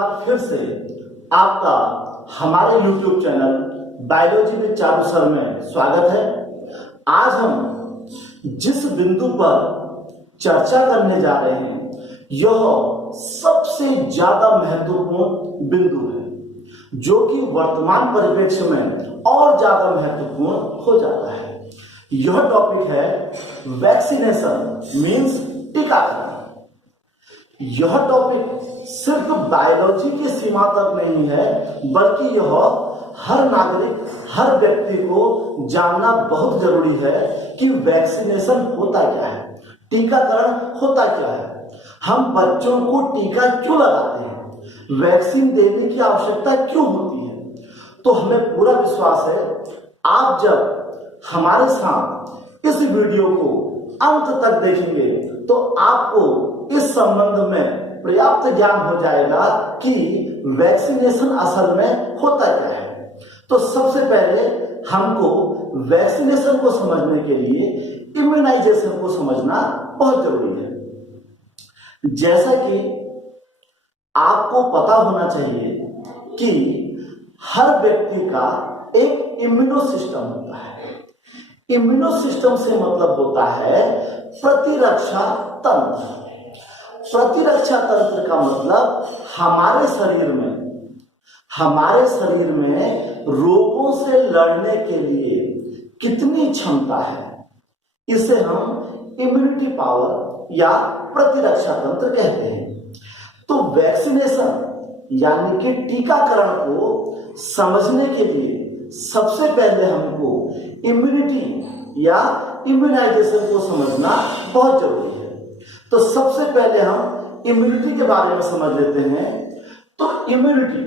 बार फिर से आपका हमारे YouTube channel biology with Charu sir में स्वागत है। आज हम जिस बिंदु पर चर्चा करने जा रहे हैं यह सबसे ज्यादा महत्वपूर्ण बिंदु है, जो कि वर्तमान परिप्रेक्ष्य में और ज्यादा महत्वपूर्ण हो जाता है। यह टॉपिक है वैक्सीनेशन मींस टीकाकरण। यह टॉपिक सिर्फ बायोलॉजी की सीमा तक नहीं है, बल्कि यह हर नागरिक, हर व्यक्ति को जानना बहुत जरूरी है कि वैक्सीनेशन होता क्या है, टीकाकरण होता क्या है, हम बच्चों को टीका क्यों लगाते हैं, वैक्सीन देने की आवश्यकता क्यों होती है। तो हमें पूरा विश्वास है आप जब हमारे साथ इस वीडियो को अंत तक देखेंगे तो आपको इस संबंध में पर्याप्त ज्ञान हो जाएगा कि वैक्सीनेशन असल में होता क्या है। तो सबसे पहले हमको वैक्सीनेशन को समझने के लिए इम्यूनाइजेशन को समझना बहुत जरूरी है। जैसा कि आपको पता होना चाहिए कि हर व्यक्ति का एक इम्यूनो सिस्टम होता है। इम्यूनो सिस्टम से मतलब होता है प्रतिरक्षा तंत्र। प्रतिरक्षा तंत्र का मतलब हमारे शरीर में रोगों से लड़ने के लिए कितनी क्षमता है, इसे हम इम्यूनिटी पावर या प्रतिरक्षा तंत्र कहते हैं। तो वैक्सीनेशन यानी कि टीकाकरण को समझने के लिए सबसे पहले हमको इम्यूनिटी या इम्यूनाइजेशन को समझना बहुत जरूरी है। तो सबसे पहले हम इम्यूनिटी के बारे में समझ लेते हैं। तो इम्यूनिटी,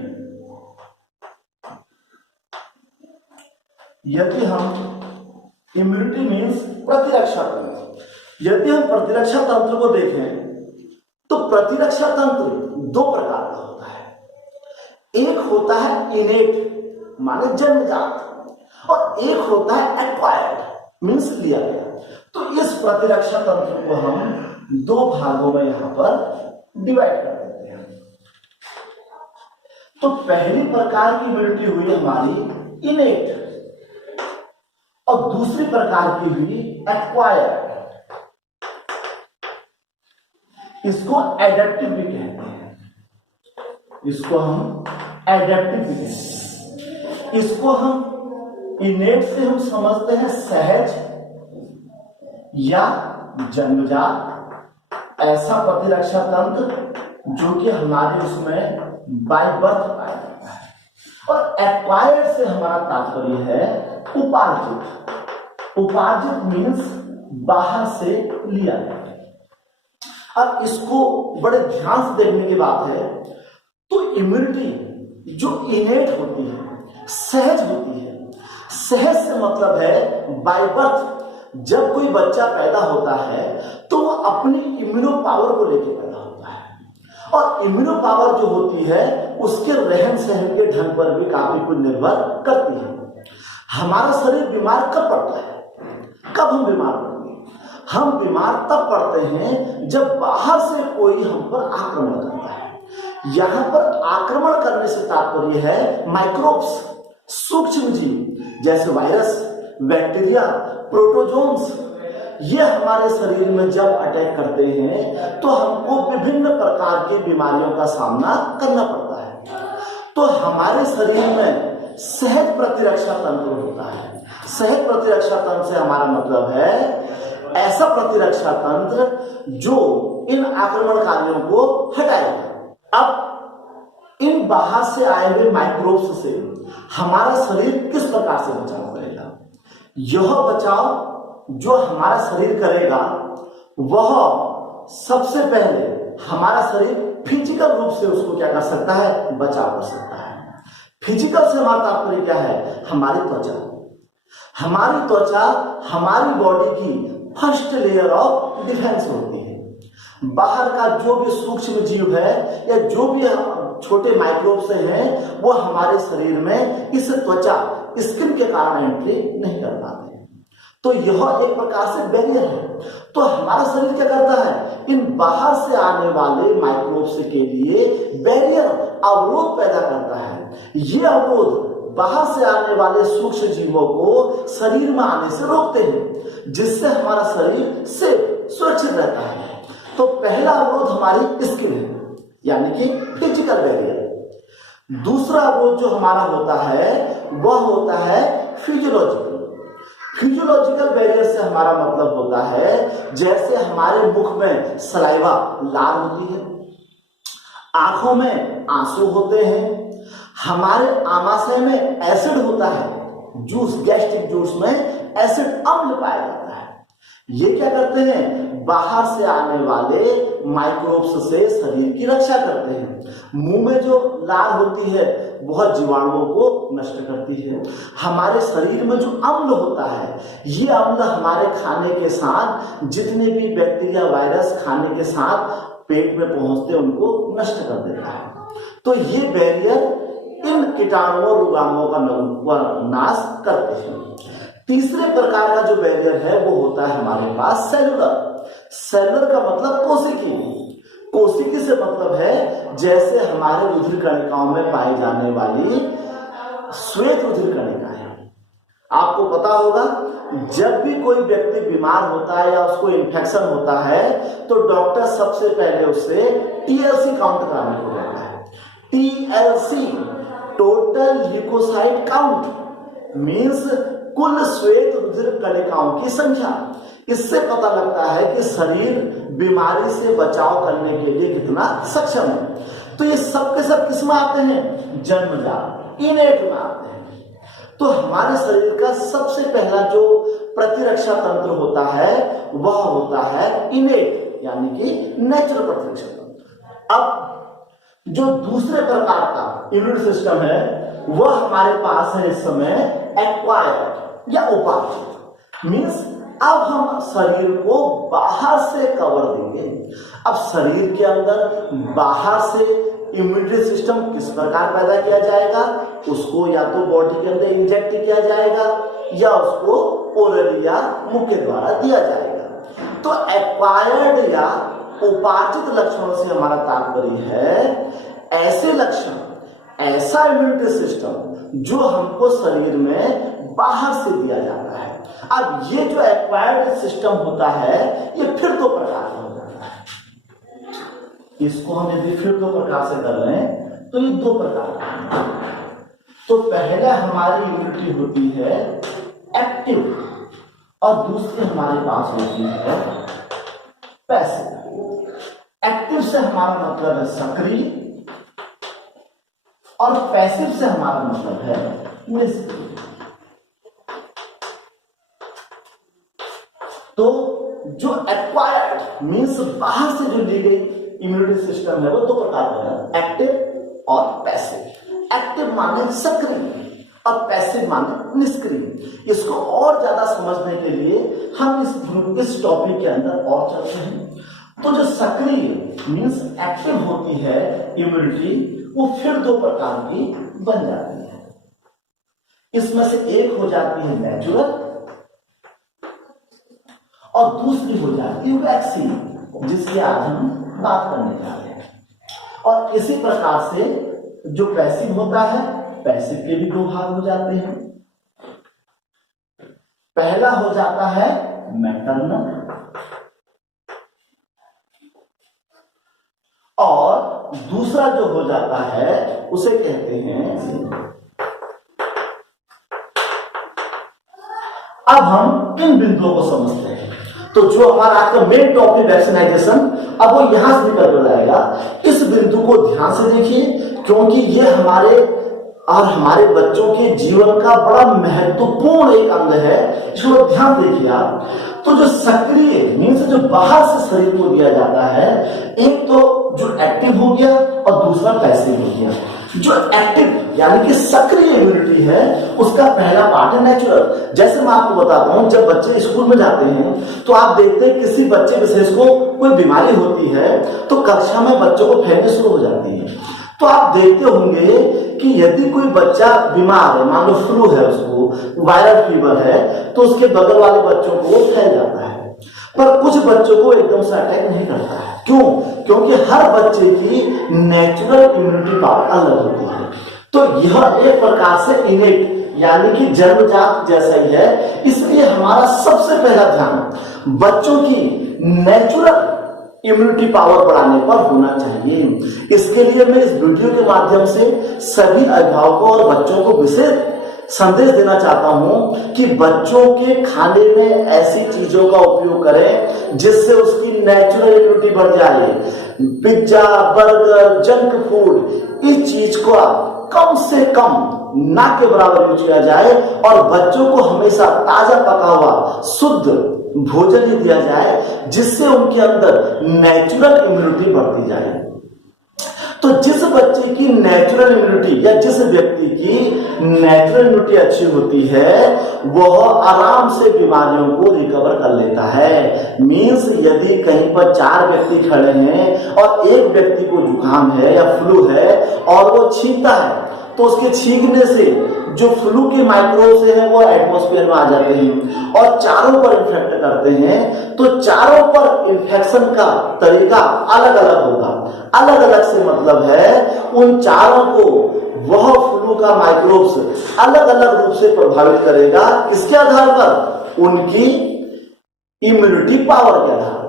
यदि हम इम्यूनिटी मीन्स प्रतिरक्षा तंत्र, यदि हम प्रतिरक्षा तंत्र को देखें तो प्रतिरक्षा तंत्र दो प्रकार का होता है। एक होता है इनेट माने जन्मजात, और एक होता है एक्वायर्ड मीन्स लिया गया। तो इस प्रतिरक्षा तंत्र को हम दो भागों में यहां पर डिवाइड कर देते हैं। तो पहली प्रकार की इम्यूनिटी हुई हमारी इनेट और दूसरी प्रकार की हुई एक्वायर्ड। इसको एडेप्टिव भी कहते हैं, इसको हम एडेप्टिव भी कहते हैं। इसको हम इनेट से हम समझते हैं सहज या जन्मजात ऐसा प्रतिरक्षा तंत्र जो कि हमारे उसमें बाय बर्थ पाया जाता है, और एक्वायर्ड से हमारा तात्पर्य है उपार्जित। उपार्जित मीन्स बाहर से लिया गया। अब इसको बड़े ध्यान से देखने की बात है। तो इम्यूनिटी जो इनेट होती है, सहज होती है। सहज से मतलब है बाय बर्थ। जब कोई बच्चा पैदा होता है तो वो अपनी इम्यूनो पावर को लेकर पैदा होता है, और इम्यूनो पावर जो होती है उसके रहन सहन के ढंग पर भी काफी कुछ निर्भर करती है। हमारा शरीर बीमार कब पड़ता है, कब हम बीमार पड़ते हैं? हम बीमार तब पड़ते हैं जब बाहर से कोई हम पर आक्रमण करता है। यहां पर आक्रमण करने से तात्पर्य है माइक्रोब्स, सूक्ष्म जीव जैसे वायरस, बैक्टीरिया, प्रोटोजोन्स। ये हमारे शरीर में जब अटैक करते हैं तो हमको विभिन्न प्रकार की बीमारियों का सामना करना पड़ता है। तो हमारे शरीर में सहज प्रतिरक्षा तंत्र होता है। सहज प्रतिरक्षा तंत्र से हमारा मतलब है ऐसा प्रतिरक्षा तंत्र जो इन आक्रमणकारियों को हटाएगा। अब इन बाहर से आए हुए माइक्रोब्स से हमारा शरीर किस प्रकार से बचाव करेगा? यह बचाव जो हमारा शरीर करेगा वह सबसे पहले हमारा शरीर फिजिकल रूप से उसको क्या कर सकता है, बचाव कर सकता है। फिजिकल से हमारा तात्पर्य क्या है? हमारी त्वचा। हमारी त्वचा हमारी बॉडी की फर्स्ट लेयर ऑफ डिफेंस होती है। बाहर का जो भी सूक्ष्म जीव है या जो भी छोटे माइक्रोब से हैं वो हमारे शरीर में इस त्वचा, स्किन के कारण एंट्री नहीं कर पाते। तो यह एक प्रकार से बैरियर है। तो हमारा शरीर क्या करता है, इन बाहर से आने वाले माइक्रोब्स के लिए बैरियर अवरोध पैदा करता है। ये अवरोध बाहर से आने वाले सूक्ष्म जीवों को शरीर में आने से रोकते हैं, जिससे हमारा शरीर से सुरक्षित रहता है। तो पहला अवरोध हमारी स्किन है, यानी कि फिजिकल बैरियर। दूसरा अवरोध जो हमारा होता है वह होता है फिजियोलॉजिकल। फिजियोलॉजिकल बैरियर से हमारा मतलब होता है जैसे हमारे मुख में सलाइवा लाल होती है, आंखों में आंसू होते हैं, हमारे आमाशय में एसिड होता है, जूस गैस्ट्रिक जूस में एसिड अम्ल पाया जाता है। ये क्या करते हैं, बाहर से आने वाले माइक्रोब्स से शरीर की रक्षा करते हैं। मुंह में जो लाल होती है वह जीवाणुओं को नष्ट करती है। हमारे शरीर में जो अम्ल होता है, ये अम्ल हमारे खाने के साथ जितने भी बैक्टीरिया वायरस खाने के साथ पेट में पहुंचते हैं उनको नष्ट कर देता है। तो ये बैरियर इन कीटाणुओं रोगाणुओं का नाश करते हैं। तीसरे प्रकार का जो बैरियर है वो होता है हमारे पास सेलुलर। सेलुलर का मतलब कोशिकीय। कोशिकी से मतलब है जैसे हमारे रुधिर कणिकाओं में पाई जाने वाली श्वेत रुधिर कणिकाएं। आपको पता होगा जब भी कोई व्यक्ति बीमार होता है या उसको इन्फेक्शन होता है तो डॉक्टर सबसे पहले उससे टीएलसी काउंट कराने को कहता है। TLC total leucocyte count means कुल श्वेत रुधिर कणिकाओं की संख्या। इससे पता लगता है कि शरीर बीमारी से बचाव करने के लिए कितना सक्षम है। तो ये सब के सब किस में आते हैं, जन्मजात इनेट में आते हैं। तो हमारे शरीर का सबसे पहला जो प्रतिरक्षा तंत्र होता है वह होता है इनेट, यानी कि नेचुरल प्रतिरक्षा तंत्र। अब जो दूसरे प्रकार का इम्यून सिस्टम है वह हमारे पास है इस समय एक्वायर्ड या उपार्जित। मीन्स अब हम शरीर को बाहर से कवर देंगे। अब शरीर के अंदर बाहर से इम्यूनिटी सिस्टम किस प्रकार पैदा किया जाएगा, उसको या तो बॉडी के अंदर इंजेक्ट किया जाएगा या उसको ओरल या मुंह के द्वारा दिया जाएगा। तो एक्वायर्ड या उपार्जित लक्षणों से हमारा तात्पर्य है ऐसे लक्षण, ऐसा इम्यूनिटी सिस्टम जो हमको शरीर में बाहर से दिया जाता है। अब ये जो एक्वायर्ड सिस्टम होता है ये फिर दो प्रकार का हो जाता है। इसको हम यदि फिर दो प्रकार से कर लें तो ये दो प्रकार का। तो पहले हमारी इम्यूनिटी होती है एक्टिव और दूसरी हमारे पास होती है पैसिव। एक्टिव से हमारा मतलब है सक्रिय और पैसिव से हमारा मतलब है निष्क्रिय। तो जो एक्वायर्ड मीन्स बाहर से जो ली गई इम्यूनिटी सिस्टम है वो दो प्रकार का है, एक्टिव और पैसिव। एक्टिव माने सक्रिय और पैसिव माने निष्क्रिय। इसको और ज्यादा समझने के लिए हम इस टॉपिक के अंदर और चलते हैं। तो जो सक्रिय मीन्स एक्टिव होती है इम्यूनिटी वो फिर दो प्रकार की बन जाती है। इसमें से एक हो जाती है नेचुरल और दूसरी हो जाती है वैक्सीन, जिसकी आज हम बात करने जा रहे हैं। और इसी प्रकार से जो पैसिव होता है, पैसिव के भी दो भाग हो जाते हैं। पहला हो जाता है मैटरनल और दूसरा जो हो जाता है उसे कहते हैं। अब हम इन बिंदुओं को समझते हैं। तो जो हमारा आज का मेन टॉपिक वैक्सीनाइजेशन, अब वो यहां से निकल कर आएगा। इस बिंदु को ध्यान से देखिए क्योंकि ये हमारे और हमारे बच्चों के जीवन का बड़ा महत्वपूर्ण एक अंग है। इसको ध्यान देखिए आप। तो जो सक्रिय मीन्स जो बाहर से शरीर को दिया जाता है, एक तो जो एक्टिव हो गया और दूसरा पैसिव हो गया। जो एक्टिव यानी कि सक्रिय इम्यूनिटी है उसका पहला पार्ट है नेचुरल। जैसे मैं आपको बताता हूं, जब बच्चे स्कूल में जाते हैं तो आप देखते हैं किसी बच्चे विशेष को कोई बीमारी होती है तो कक्षा में बच्चों को फैलने शुरू हो जाती है। तो आप देखते होंगे कि यदि कोई बच्चा बीमार है, मान लो फ्लू है, उसको वायरल फीवर है, तो उसके बगल वाले बच्चों को वो फैल जाता है, पर कुछ बच्चों को एकदम से अटैक नहीं करता है। क्यों? क्योंकि हर बच्चे की नेचुरल इम्यूनिटी पावर अलग होती है। तो यह एक प्रकार से इनेट यानी कि जन्मजात जैसा ही है। इसलिए हमारा सबसे पहला ध्यान बच्चों की नेचुरल इम्यूनिटी पावर बढ़ाने पर होना चाहिए। इसके लिए मैं इस वीडियो के माध्यम से सभी अभिभावकों और बच्चों को विशेष संदेश देना चाहता हूं कि बच्चों के खाने में ऐसी चीजों का उपयोग करें जिससे उसकी नेचुरल इम्यूनिटी बढ़ जाए। पिज्जा, बर्गर, जंक फूड, इस चीज को कम से कम ना के बराबर यूज किया जाए और बच्चों को हमेशा ताजा पका हुआ शुद्ध भोजन ही दिया जाए जिससे उनके अंदर नेचुरल इम्यूनिटी बढ़ती जाए। तो जिस बच्चे की नेचुरल इम्यूनिटी या जिस व्यक्ति की नेचुरल इम्यूनिटी अच्छी होती है वह आराम से बीमारियों को रिकवर कर लेता है। मींस यदि कहीं पर 4 व्यक्ति खड़े हैं और एक व्यक्ति को जुकाम है या फ्लू है और वो छींकता है तो उसके छींकने से जो फ्लू के माइक्रोब्स हैं वो एटमॉस्फेयर में आ जाते हैं और चारों पर इन्फेक्ट करते हैं। तो चारों पर इन्फेक्शन का तरीका अलग अलग होगा। अलग अलग से मतलब है उन चारों को वह फ्लू का माइक्रोब्स अलग अलग रूप से प्रभावित करेगा। किसके आधार पर? उनकी इम्यूनिटी पावर के आधार पर।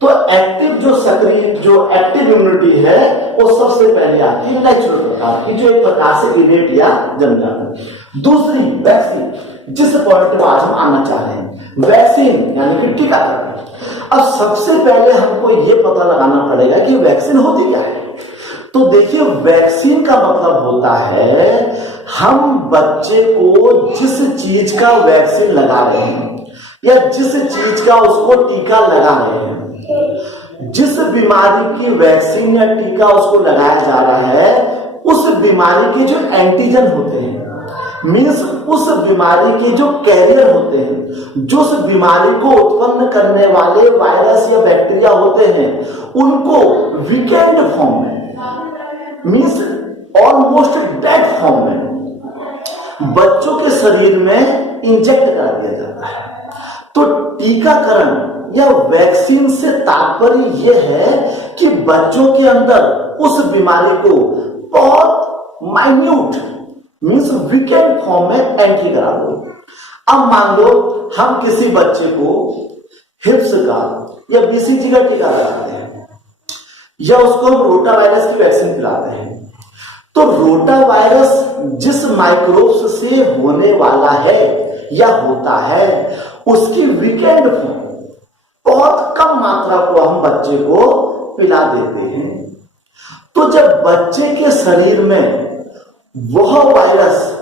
तो एक्टिव जो सक्रिय जो एक्टिव इम्यूनिटी है वो सबसे पहले आती है नेचुरल प्रकार की, जो एक प्रकार से इनेट या जन्मजात। दूसरी वैक्सीन, जिस पॉइंट पर आज हम आना चाह रहे हैं, वैक्सीन यानी कि टीकाकरण। अब सबसे पहले हमको ये पता लगाना पड़ेगा कि वैक्सीन होती क्या है। तो देखिए, वैक्सीन का मतलब होता है हम बच्चे को जिस चीज का वैक्सीन लगा रहे हैं या जिस चीज का उसको टीका लगा रहे हैं, जिस बीमारी की वैक्सीन या टीका उसको लगाया जा रहा है उस बीमारी के जो एंटीजन होते हैं, मीन्स उस बीमारी के जो कैरियर होते हैं, जो उस बीमारी को उत्पन्न करने वाले वायरस या बैक्टीरिया होते हैं, उनको वीकेंड फॉर्म में, मीन्स ऑलमोस्ट डेड फॉर्म में बच्चों के शरीर में इंजेक्ट कर दिया जाता है। तो टीकाकरण या वैक्सीन से तात्पर्य यह है कि बच्चों के अंदर उस बीमारी को बहुत माइन्यूट मीन्स वीकेंड फॉर्म में एंट्री करा दो। अब मान लो हम किसी बच्चे को हिप्स का या बीसीजी का टीका लगाते हैं या उसको हम रोटा वायरस की वैक्सीन पिलाते हैं। तो रोटा वायरस जिस माइक्रोब्स से होने वाला है या होता है उसकी वीकेंड फॉर्म बहुत कम मात्रा को हम बच्चे को पिला देते हैं। तो जब बच्चे के शरीर में वह वायरस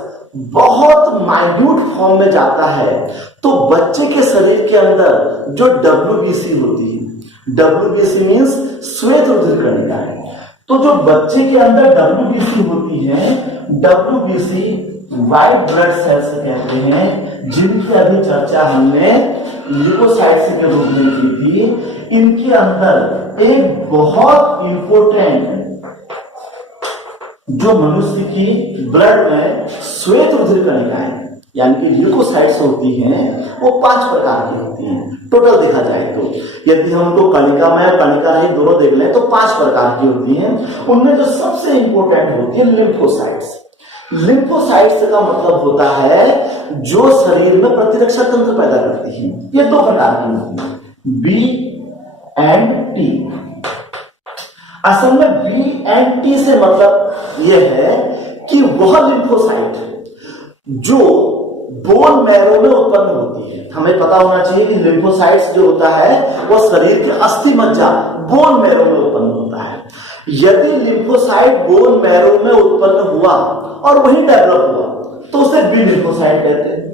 बहुत माइन्यूट फॉर्म में जाता है तो बच्चे के शरीर के अंदर जो WBC होती है, WBC मीन्स श्वेत रुधिर कणिका है। तो जो बच्चे के अंदर WBC होती है, WBC व्हाइट ब्लड सेल्स कहते हैं, जिनकी अभी चर्चा हमने ल्यूकोसाइट्स के रूप में की थी। इनके अंदर एक बहुत इंपॉर्टेंट जो मनुष्य की ब्लड में श्वेत रुधिर कणिकाएं यानी कि ल्यूकोसाइट्स होती हैं वो 5 प्रकार की होती हैं। टोटल देखा जाए तो यदि हम उनको कणिका में कणिका रहित दोनों देख लें तो 5 प्रकार की होती हैं। उनमें जो सबसे इंपॉर्टेंट होती है लिम्फोसाइट्स। लिम्फोसाइट्स का मतलब होता है जो शरीर में प्रतिरक्षा तंत्र पैदा करती है। ये 2 प्रकार की होती है, बी एंड टी। असल में बी एंड टी से मतलब यह है कि वह लिम्फोसाइट जो बोन मैरो में उत्पन्न होती है। हमें पता होना चाहिए कि लिम्फोसाइट्स जो होता है वह शरीर के अस्थि मज्जा बोन मैरो में उत्पन्न होता है। यदि लिम्फोसाइट बोन मैरो में उत्पन्न हुआ और वही डेवलप हुआ तो उसे बी लिम्फोसाइट कहते हैं।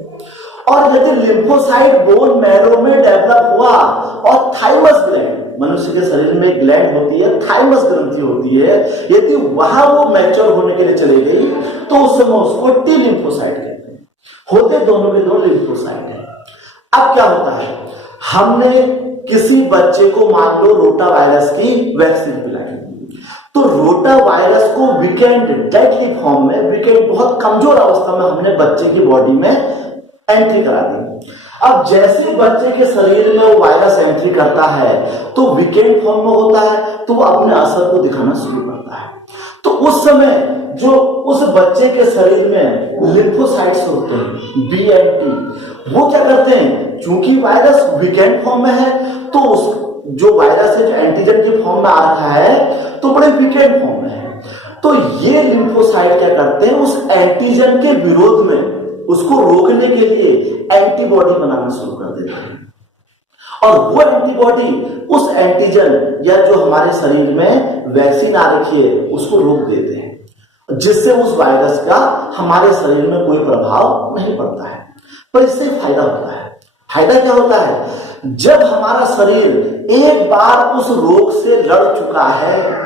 और यदि लिम्फोसाइट बोन मैरो में डेवलप हुआ और थाइमस ग्लैंड, मनुष्य के शरीर में ग्लैंड होती है, थाइमस ग्रंथि होती है, यदि वहां वो मैच्योर होने के लिए चली गई तो उस समय उसको टी लिम्फोसाइट कहते हैं। होते दोनों के दो लिम्फोसाइट है। अब क्या होता है, हमने किसी बच्चे को मान लो रोटा वायरस की वैक्सीन पिलाई तो रोटा वायरस को वीकेंड डेडली फॉर्म में, वीकेंड बहुत कमजोर अवस्था में हमने बच्चे की बॉडी में एंट्री करा दी। अब जैसे बच्चे के शरीर में वो वायरस एंट्री करता है तो वीकेंड फॉर्म में होता है, तो वो अपने असर को दिखाना शुरू करता है। तो उस समय जो उस बच्चे के शरीर में लिम्फोसाइट्स होते हैं बी एंड टी, वो क्या करते हैं, चूंकि वायरस वीकेंड फॉर्म में है तो उस जो वायरस है जो एंटीजन के फॉर्म में आ रहा है तो बड़े वीकेंड फॉर्म में है, तो ये लिम्फोसाइट क्या करते हैं, उस एंटीजन के विरोध में उसको रोकने के लिए एंटीबॉडी बनाना शुरू कर देते हैं। और वो एंटीबॉडी उस एंटीजन या जो हमारे शरीर में वैक्सीन आ रखी है उसको रोक देते हैं, जिससे उस वायरस का हमारे शरीर में कोई प्रभाव नहीं पड़ता है। पर इससे फायदा होता है। फायदा क्या होता है, जब हमारा शरीर एक बार उस रोग से लड़ चुका है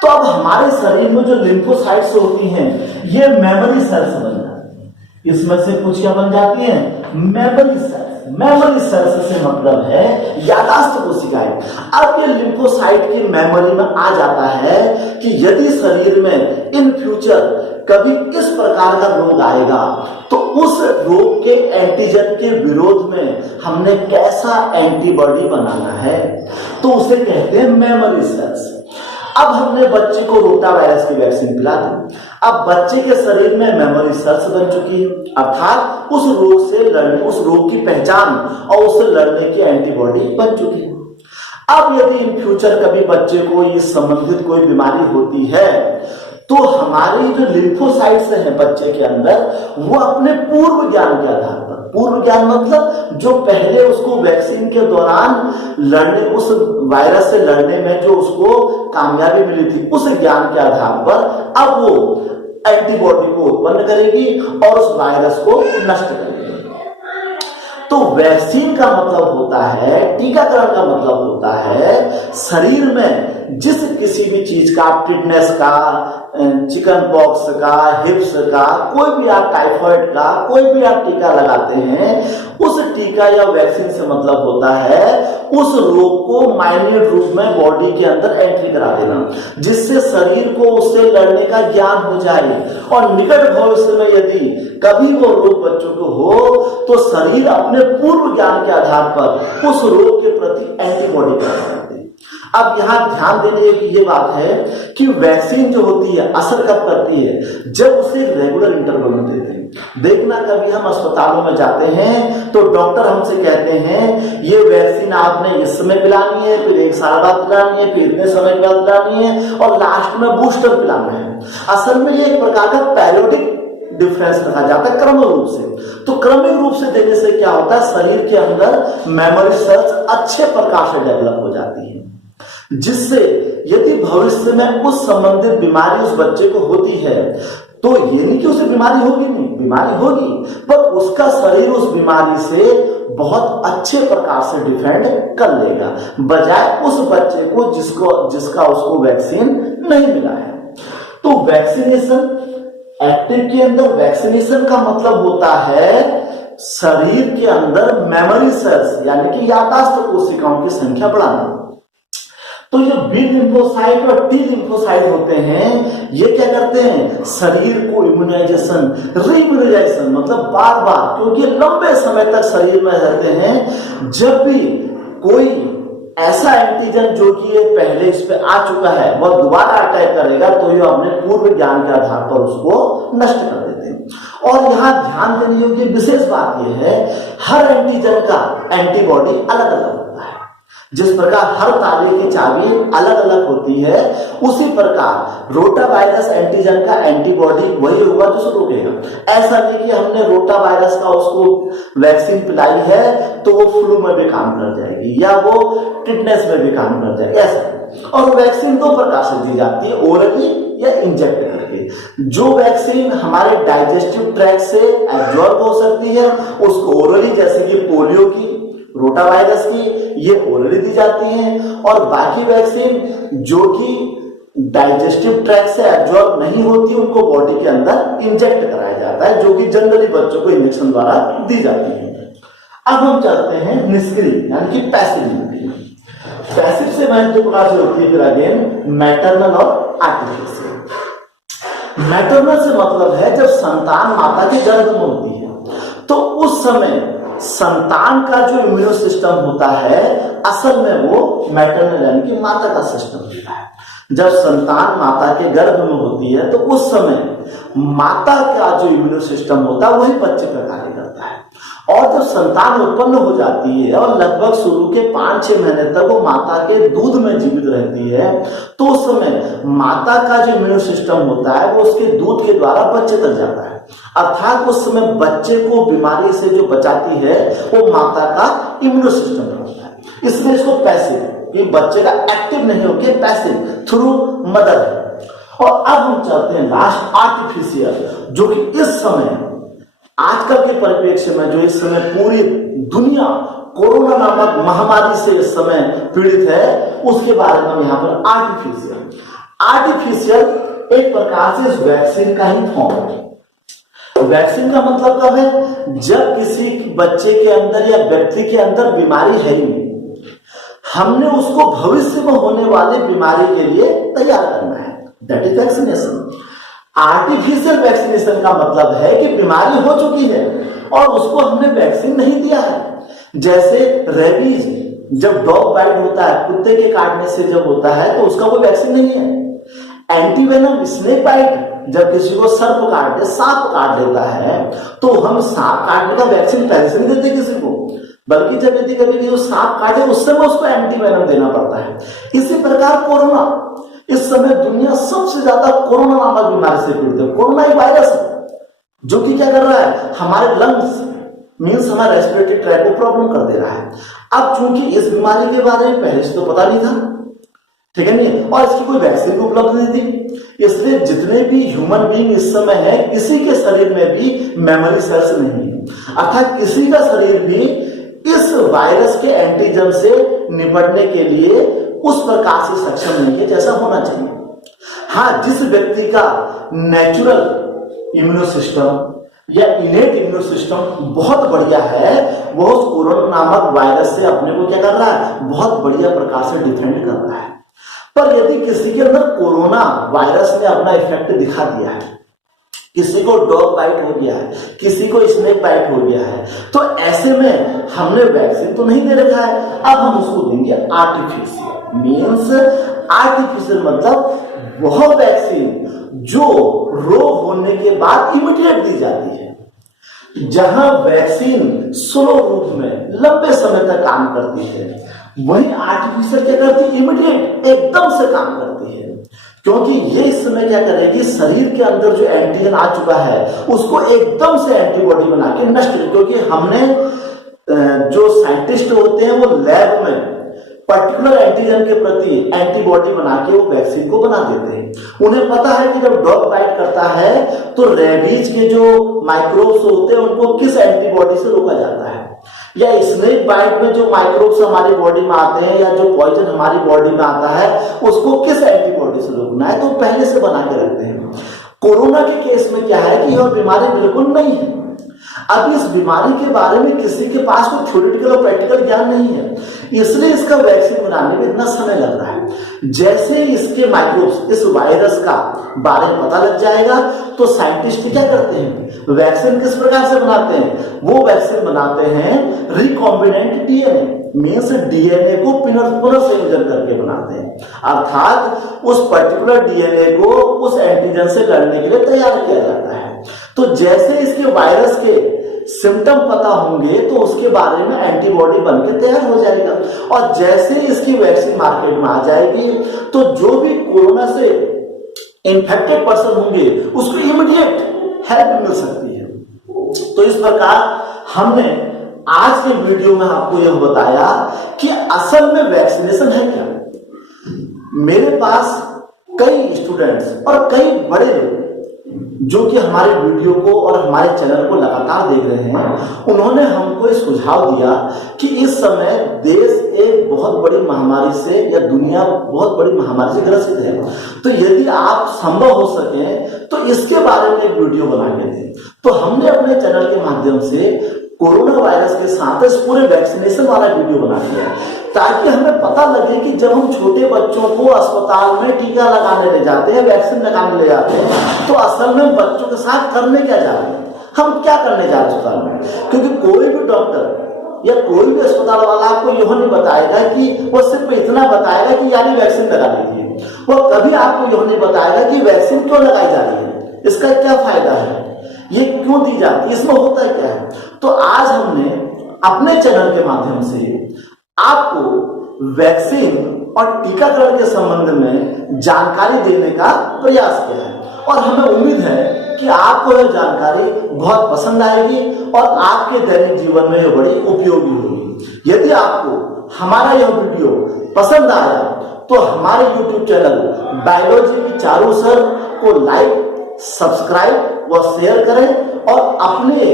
तो अब हमारे शरीर में जो लिम्फोसाइट्स होती हैं ये मेमोरी सेल्स बन जाती हैं। इसमें से कुछ क्या बन जाती हैं, मेमोरी सेल्स। मेमोरी सेल्स से मतलब है याददाश्त कोशिकाएं। अब ये लिम्फोसाइट की मेमोरी में आ जाता है कि यदि शरीर में इन फ्यूचर कभी इस प्रकार का रोग आएगा तो उस रोग के एंटीजन के विरोध में हमने कैसा एंटीबॉडी बनाना है, तो उसे कहते हैं मेमोरी सेल्स। अब हमने बच्चे को रोटा वायरस की वैक्सीन पिला दी, अब बच्चे के शरीर में मेमोरी सेल्स बन चुकी है, अर्थात उस रोग से लड़ने, उस रोग की पहचान और उससे लड़ने की एंटीबॉडी बन चुकी है। अब यदि इन फ्यूचर कभी बच्चे को इस संबंधित कोई बीमारी होती है तो हमारी जो लिम्फोसाइट्स है बच्चे के अंदर, वो अपने पूर्व ज्ञान के आधार पर, पूर्व ज्ञान मतलब जो पहले उसको वैक्सीन के दौरान लड़ने, उस वायरस से लड़ने में जो उसको कामयाबी मिली थी, उस ज्ञान के आधार पर अब वो एंटीबॉडी को उत्पन्न करेगी और उस वायरस को नष्ट करेगी। तो वैक्सीन का मतलब होता है, टीकाकरण का मतलब होता है शरीर में जिस किसी भी चीज का, टिटनेस का, चिकन पॉक्स का, हिप्स का, कोई भी आप टाइफाइड का कोई भी आप टीका लगाते हैं, उस टीका या वैक्सीन से मतलब होता है उस रोग को माइन्यूट रूप में बॉडी के अंदर एंट्री करा देना, जिससे शरीर को उससे लड़ने का ज्ञान हो जाए और निकट भविष्य में यदि कभी वो रोग बच्चों को हो तो शरीर अपने पूर्व ज्ञान के आधार पर उस रोग के प्रति एंटीबॉडी पैदा करते हैं। अब यहाँ ध्यान देने की ये बात है कि वैक्सीन जो होती है असर कब करती है, जब उसे रेगुलर इंटरवल में देते हैं। देखना कभी हम अस्पतालों में जाते हैं तो डॉक्टर हमसे कहते हैं ये वैक्सीन आपने इस समय पिलानी है, फिर 1 साल बाद पिलानी है, फिर इतने समय के बाद पिलानी है और लास्ट में बूस्टर पिलाना है। असल में ये एक प्रकार का पैरियोडिक डिफरेंस रखा जाता है क्रमिक रूप से। तो क्रमिक रूप से देने से क्या होता है, शरीर के अंदर मेमोरी सेल्स अच्छे प्रकार से डेवलप हो जाती है, जिससे यदि भविष्य में उस संबंधित बीमारी उस बच्चे को होती है तो ये नहीं कि उसे बीमारी होगी, नहीं बीमारी होगी, पर उसका शरीर उस बीमारी से बहुत अच्छे प्रकार से डिफेंड कर लेगा, बजाय उस बच्चे को जिसका उसको वैक्सीन नहीं मिला है। तो वैक्सीनेशन एक्टिव के अंदर, वैक्सीनेशन का मतलब होता है शरीर के अंदर मेमोरी सेल्स यानी कि याददाश्त कोशिकाओं की संख्या बढ़ाना। तो जो बी लिम्फोसाइट और टी लिम्फोसाइट होते हैं ये क्या करते हैं, शरीर को इम्यूनाइजेशन, रीइम्यूनाइजेशन मतलब बार बार, क्योंकि लंबे समय तक शरीर में रहते हैं, जब भी कोई ऐसा एंटीजन जो कि ये पहले इस पे आ चुका है वह दोबारा अटैक करेगा तो ये अपने पूर्व ज्ञान के आधार पर उसको नष्ट कर देते हैं। और यहाँ ध्यान देने योग्य विशेष बात यह है, हर एंटीजन का एंटीबॉडी अलग अलग होता है। जिस प्रकार हर ताले की चाबी अलग अलग होती है, उसी प्रकार रोटा वायरस एंटीजन का एंटीबॉडी वही होगा जो उसको रोकेगा। ऐसा नहीं कि हमने रोटा वायरस का उसको वैक्सीन पिलाई है तो वो फ्लू में भी काम कर जाएगी या वो टिटनेस में भी काम कर जाएगी, ऐसा। और वैक्सीन 2 प्रकार से दी जाती है, ओरली या इंजेक्ट करके। जो वैक्सीन हमारे डाइजेस्टिव ट्रैक्ट से एब्जॉर्ब हो सकती है उसको ओरली, जैसे कि पोलियो की, रोटा वायरस की, ये ओरली दी जाती हैं। और बाकी वैक्सीन जो कि डाइजेस्टिव ट्रैक्ट से एब्जॉर्ब नहीं होती उनको बॉडी के अंदर इंजेक्ट कराया जाता है, जो कि जनरली बच्चों को इंजेक्शन द्वारा दी जाती है। अब हम चलते हैं निष्क्रिय यानी कि पैसिव इम्यूनिटी। पैसिव से वैध दो प्रकार से होती है फिर अगेन, मैटरनल और आर्टिफिशियल। मैटरनल से मतलब है जब संतान माता के गर्भ में होती है तो उस समय संतान का जो इम्यूनो सिस्टम होता है असल में वो मैटरनल यानी कि माता का सिस्टम होता है। जब संतान माता के गर्भ में होती है तो उस समय माता का जो इम्यूनो सिस्टम होता है वही बच्चे का कार्य करता है। और जब संतान उत्पन्न हो जाती है और लगभग शुरू के 5-6 महीने तक वो माता के दूध में जीवित रहती है तो उस समय माता का जो इम्यूनो सिस्टम होता है वो उसके दूध के द्वारा बच्चे तक जाता है। अर्थात उस समय बच्चे को बीमारी से जो बचाती है वो माता का इम्यूनो सिस्टम होता है। इसलिए इसको पैसिव, कि बच्चे का एक्टिव नहीं होकर पैसिव थ्रू मदर है। और अब हम चलते हैं लास्ट आर्टिफिशियल, जो कि इस समय आजकल के परिप्रेक्ष्य में जो इस समय पूरी दुनिया कोरोना नामक महामारी से इस समय पीड़ित है उसके बारे में यहाँ पर आर्टिफिशियल एक प्रकार से इस वैक्सीन का ही फॉर्म है। वैक्सीन का मतलब कब है, जब किसी बच्चे के अंदर या व्यक्ति के अंदर बीमारी है ही नहीं, हमने उसको भविष्य में होने वाली बीमारी के लिए तैयार करना है, that is vaccination. Artificial vaccination का मतलब है कि बीमारी हो चुकी है और उसको हमने वैक्सीन नहीं दिया है। जैसे रेबीज, जब डॉग बाइट होता है, कुत्ते के काटने से जब होता है तो उसका कोई वैक्सीन नहीं है। एंटीवेनम स्नेक बाइट, जब किसी को सर्प काट दे, सांप काट देता है तो हम सांप काटने का वैक्सीन पहले से नहीं देते किसी को, बल्कि जब यदि कभी जो सांप काटे उस समय उसको एंटीवेनम देना पड़ता है। इसी प्रकार कोरोना, इस समय दुनिया सबसे ज्यादा कोरोना नामक बीमारी से पीड़ित है। कोरोना एक वायरस है जो कि क्या कर रहा है, हमारे लंग्स मीन्स हमारे रेस्पिरेटरी ट्रैक को प्रॉब्लम कर दे रहा है। अब चूंकि इस बीमारी के बारे में पहले से तो पता नहीं था, ठीक है नहीं, और इसकी कोई वैक्सीन उपलब्ध नहीं थी, इसलिए जितने भी ह्यूमन बीइंग इस समय है किसी के शरीर में भी मेमोरी सेल्स नहीं है, अर्थात किसी का शरीर भी इस वायरस के एंटीजन से निपटने के लिए उस प्रकार से सक्षम नहीं है जैसा होना चाहिए। हाँ, जिस व्यक्ति का नेचुरल इम्यूनो सिस्टम या इनेट इम्यूनो सिस्टम बहुत बढ़िया है वो उस कोरोना नामक वायरस से अपने को क्या कर रहा है, बहुत बढ़िया प्रकार से डिफेंड कर रहा है। पर यदि किसी के अंदर कोरोना वायरस ने अपना इफेक्ट दिखा दिया है, किसी को डॉग बाइट हो गया है, किसी को स्नेक बाइट हो गया है, तो ऐसे में हमने वैक्सीन तो नहीं दे रखा है, अब हम उसको देंगे आर्टिफिशियल। मीन्स आर्टिफिशियल मतलब वह वैक्सीन जो रोग होने के बाद इमीडिएट दी जाती है। जहां वैक्सीन स्लो रूप में लंबे समय तक काम करती है, वही आर्टिफिशियल क्या करती है, इमीडिएट एकदम से काम करती है। क्योंकि ये इस समय क्या करेगी, शरीर के अंदर जो एंटीजन आ चुका है उसको एकदम से एंटीबॉडी बना के नष्ट, क्योंकि हमने जो साइंटिस्ट होते हैं वो लैब में पर्टिकुलर एंटीजन के प्रति एंटीबॉडी बना के वो वैक्सीन को बना देते हैं। उन्हें पता है कि जब डॉग बाइट करता है तो रेबीज के जो माइक्रोब्स होते हैं उनको किस एंटीबॉडी से रोका जाता है, या स्नेक बाइट में जो माइक्रोब्स हमारी बॉडी में आते हैं या जो पॉइजन हमारी बॉडी में आता है उसको किस एंटीबॉडी से रोकना है, तो पहले से बना के रखते हैं। कोरोना के केस में क्या है कि यह बीमारी बिल्कुल नहीं है। अब इस बीमारी के बारे में किसी के पास कोई थ्योरेटिकल और प्रैक्टिकल ज्ञान नहीं है, इसलिए इसका वैक्सीन बनाने में इतना समय लग रहा है। जैसे इसके माइक्रोब्स, इस वायरस का बारे में पता लग जाएगा तो साइंटिस्ट क्या करते हैं, वैक्सीन किस प्रकार से बनाते हैं, वो वैक्सीन बनाते हैं रिकॉम्बिनेंट डीएनए, मीन्स डीएनए को पुनर्संयोजन करके बनाते हैं, अर्थात उस पर्टिकुलर डीएनए को उस एंटीजन से लड़ने के लिए तैयार किया जाता है। तो जैसे इसके वायरस के सिम्टम पता होंगे तो उसके बारे में एंटीबॉडी बनके तैयार हो जाएगा, और जैसे इसकी वैक्सीन मार्केट में आ जाएगी तो जो भी कोरोना से इन्फेक्टेड पर्सन होंगे उसको इमीडिएट हेल्प मिल सकती है। तो इस प्रकार हमने आज के वीडियो में आपको यह बताया कि असल में वैक्सीनेशन है क्या। मेरे पास कई स्टूडेंट्स और कई बड़े लोग जो कि हमारे वीडियो को और हमारे चैनल को लगातार देख रहे हैं, उन्होंने हमको एक सुझाव दिया कि इस समय देश एक बहुत बड़ी महामारी से या दुनिया बहुत बड़ी महामारी से ग्रसित है, तो यदि आप संभव हो सके तो इसके बारे में एक वीडियो बना के दें। तो हमने अपने चैनल के माध्यम से कोरोना वायरस के साथ इस पूरे वैक्सीनेशन वाला वीडियो बना दिया है, ताकि हमें पता लगे कि जब हम छोटे बच्चों को अस्पताल में टीका लगाने ले जाते हैं, वैक्सीन लगाने ले जाते हैं, तो असल में बच्चों के साथ करने क्या जा रहे हैं, हम क्या करने जा रहे हैं अस्पताल में। क्योंकि कोई भी डॉक्टर या कोई भी अस्पताल वाला आपको यह नहीं बताएगा कि वो सिर्फ इतना बताएगा कि यानी वैक्सीन लगा लीजिए, वो कभी आपको यह नहीं बताएगा कि वैक्सीन क्यों लगाई जा रही है, इसका क्या फायदा है, ये क्यों दी जाती है, इसमें होता है क्या है। तो आज हमने अपने चैनल के माध्यम से आपको वैक्सीन और टीकाकरण के संबंध में जानकारी देने का प्रयास किया है, और हमें उम्मीद है कि आपको यह जानकारी बहुत पसंद आएगी और आपके दैनिक जीवन में यह बड़ी उपयोगी होगी। यदि आपको हमारा यह वीडियो पसंद आया तो हमारे YouTube चैनल बायोलॉजी की चारों सर को लाइक, सब्सक्राइब व शेयर करें और अपने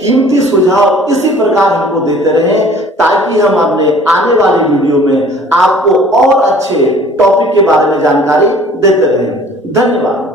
कीमती सुझाव इसी प्रकार हमको देते रहें, ताकि हम अपने आने वाली वीडियो में आपको और अच्छे टॉपिक के बारे में जानकारी देते रहें। धन्यवाद।